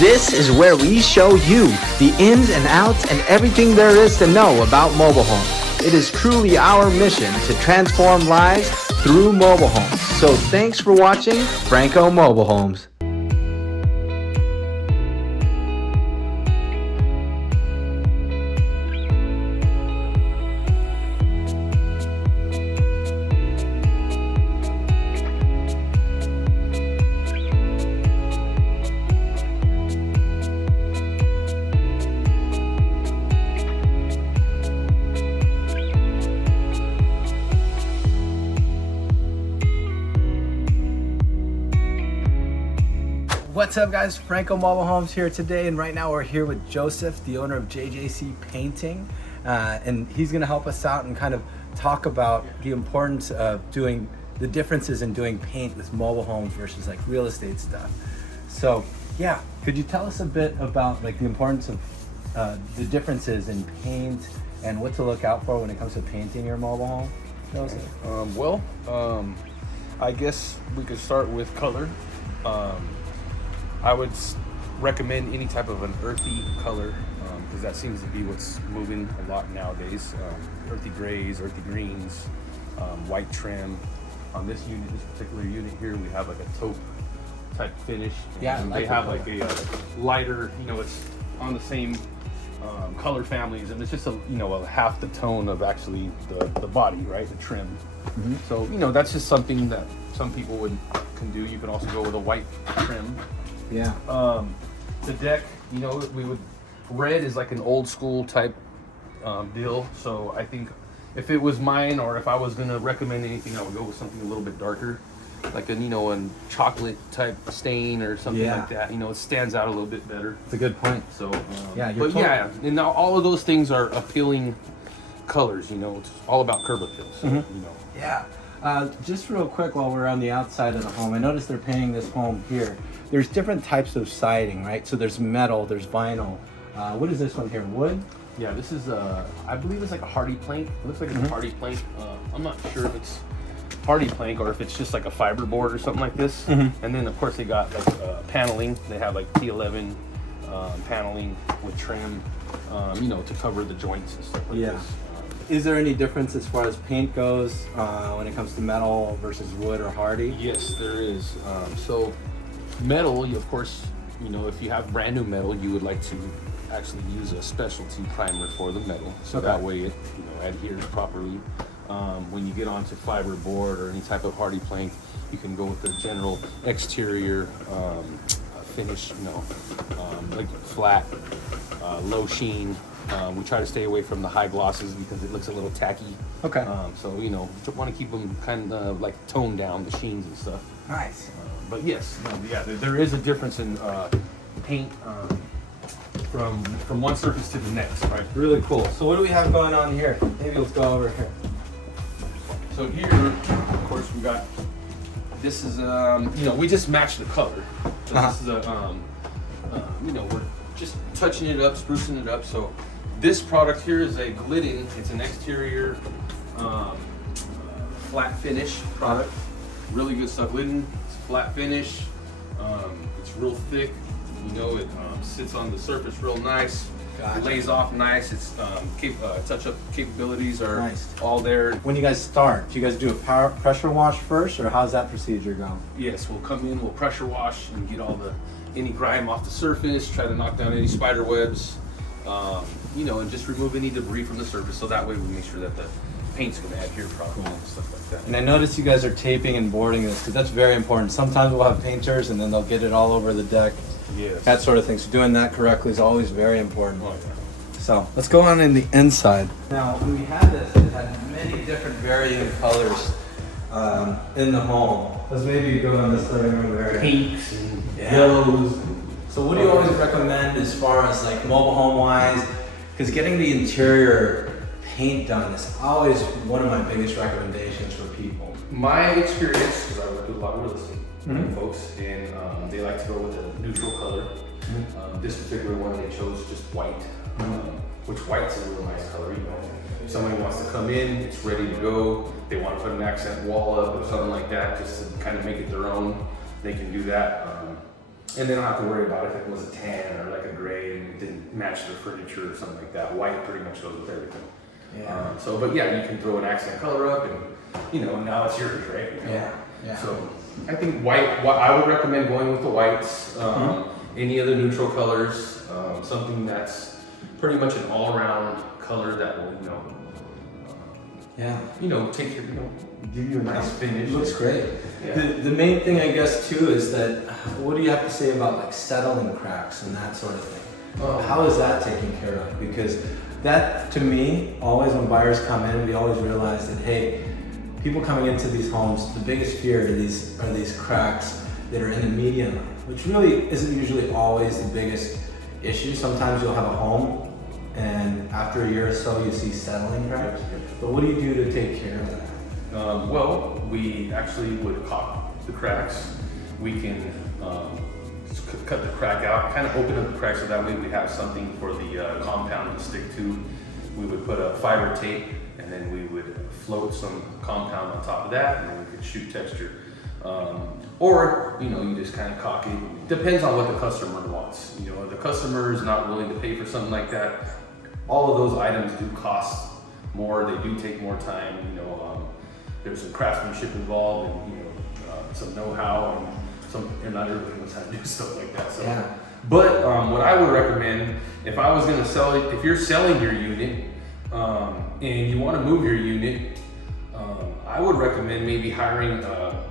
This is where we show you the ins and outs and everything there is to know about mobile homes. It is truly our mission to transform lives through mobile homes. So thanks for watching Franco Mobile Homes. What's up, guys? Franco Mobile Homes here today, and right now we're here with Joseph, the owner of JJC Painting, and he's going to help us out and kind of talk about the importance of doing the differences in doing paint with mobile homes versus like real estate stuff. So yeah, could you tell us a bit about like the importance of the differences in paint and what to look out for when it comes to painting your mobile home, Joseph? I guess we could start with color. I would recommend any type of an earthy color because that seems to be what's moving a lot nowadays. Earthy grays, earthy greens, white trim. On this particular unit here, we have like a taupe type finish. Yeah, they have like a lighter, it's on the same color families, and it's just a half the tone of actually the body, right? The trim. Mm-hmm. So that's just something that some people can do. You can also go with a white trim. Yeah. The deck, red is like an old school type deal. So I think if it was mine, or if I was gonna recommend anything, I would go with something a little bit darker, like a chocolate type stain or something like that. It stands out a little bit better. It's a good point. So and now all of those things are appealing colors. It's all about curb appeal. So, Yeah. Just real quick, while we're on the outside of the home, I noticed they're painting this home here. There's different types of siding, right? So there's metal, there's vinyl. What is this one here? Wood? Yeah, this is I believe it's like a hardy plank. It looks like it's a hardy plank. I'm not sure if it's hardy plank or if it's just like a fiberboard or something like this. And then of course they got like paneling. They have like T11 paneling with trim, to cover the joints and stuff like this. Is there any difference as far as paint goes when it comes to metal versus wood or hardy? Yes, there is. So metal, of course, if you have brand new metal, you would like to actually use a specialty primer for the metal, so that way it adheres properly. When you get onto fiberboard or any type of hardy plank, you can go with the general exterior finish, like flat, low sheen. We try to stay away from the high glosses because it looks a little tacky. Okay. So want to keep them kind of like toned down, the sheens and stuff. Nice. But yes, there is a difference in paint from one surface to the next, right? Really cool. So what do we have going on here? Maybe let's go over here. So here, of course, we got, this is, we just match the color. So this is we're just touching it up, sprucing it up. So this product here is a Glidden. It's an exterior flat finish product. Really good stuff. Glidden, it's flat finish. It's real thick. It sits on the surface real nice. Gotcha. It lays off nice. It's touch-up capabilities are all there. When you guys start, do you guys do a pressure wash first, or how's that procedure go? Yes, we'll come in, we'll pressure wash and get all any grime off the surface. Try to knock down any spider webs, and just remove any debris from the surface. So that way we make sure that the paint's going to adhere properly and stuff like that. And I noticed you guys are taping and boarding this because that's very important. Sometimes we'll have painters and then they'll get it all over the deck. Yes. That sort of thing. So doing that correctly is always very important. Oh, yeah. So let's go on in the inside. Now, when we had this, it had many different varying colors in the home. Let's maybe go on this living room area. Pinks and yellows. So what do you always recommend as far as like mobile home wise? Because getting the interior paint done is always one of my biggest recommendations for people. My experience, because I work with a lot of real estate folks, and they like to go with a neutral color. This particular one, they chose just white, which white's a real nice color. If somebody wants to come in, it's ready to go. They want to put an accent wall up or something like that, just to kind of make it their own. They can do that. And they don't have to worry about if it was a tan or like a gray and it didn't match their furniture or something like that. White pretty much goes with everything. Yeah. But yeah, you can throw an accent color up and, you know, now it's yours, right? You know? Yeah. So I think white, I would recommend going with the whites. Any other neutral colors, something that's pretty much an all-around color that will, take your, give you a nice finish. It looks great. Yeah. The main thing, I guess, too, is that what do you have to say about like settling cracks and that sort of thing? How is that taken care of? Because that, to me, always when buyers come in, we always realize that, hey, people coming into these homes, the biggest fear are these cracks that are in the median line, which really isn't usually always the biggest issue. Sometimes you'll have a home and after a year or so you see settling cracks. But what do you do to take care of that? Well, we actually would caulk the cracks. We can cut the crack out, kind of open up the crack so that way we have something for the compound to stick to. We would put a fiber tape and then we would float some compound on top of that and then we could shoot texture. Or, you just kind of caulk it. Depends on what the customer wants. If the customer is not willing to pay for something like that, all of those items do cost more. They do take more time. There's some craftsmanship involved and, some know-how and not everybody knows how to do stuff like that. So, yeah. But what I would recommend, if I was going to sell it, if you're selling your unit and you want to move your unit, I would recommend maybe hiring a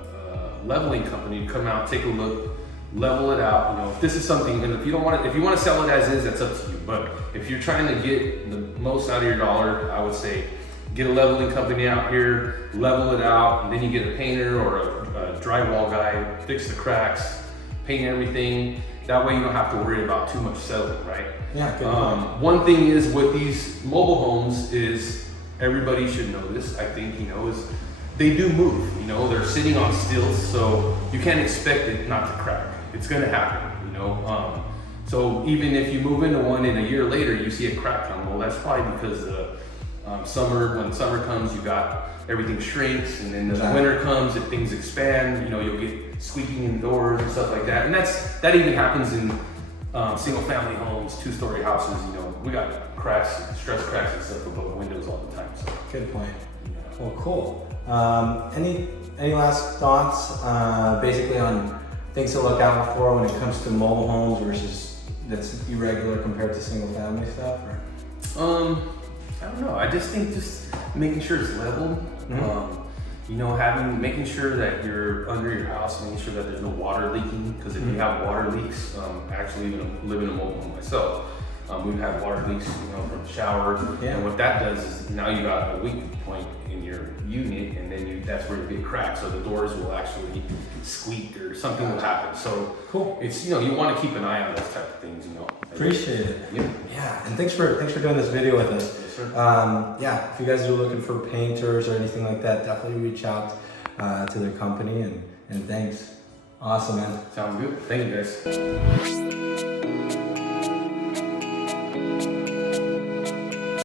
leveling company to come out, take a look, level it out. If this is something, and if you want to sell it as is, that's up to you. But if you're trying to get the most out of your dollar, I would say get a leveling company out here, level it out, and then you get a painter or a drywall guy, fix the cracks, paint everything. That way you don't have to worry about too much settling, right? Yeah, good point. One thing is with these mobile homes is everybody should know this, I think, is they do move, they're sitting on stilts, so you can't expect it not to crack. It's gonna happen, So even if you move into one and a year later you see a crack come, well, that's probably because when summer comes, you got everything shrinks, and then as winter comes, if things expand, you'll get squeaking in doors and stuff like that. And that even happens in single family homes, 2-story houses. We got cracks, stress cracks and stuff above windows all the time. So good point. Well, cool. Any last thoughts, basically on things to look out for when it comes to mobile homes versus that's irregular compared to single family stuff? Or? I don't know. I just think just making sure it's leveled. Making sure that you're under your house, making sure that there's no water leaking. Because if you have water leaks, actually even living in a mobile home myself, we've had water leaks, from the shower. Yeah. And what that does is now you got a weak point in your unit, and then that's where you get cracked. So the doors will actually squeak or something will happen. So cool. It's you want to keep an eye on those type of things. Appreciate it. Yeah, and thanks for doing this video with us. Yes, sir. If you guys are looking for painters or anything like that, definitely reach out to their company and thanks. Awesome, man. Sounds good. Thank you, guys.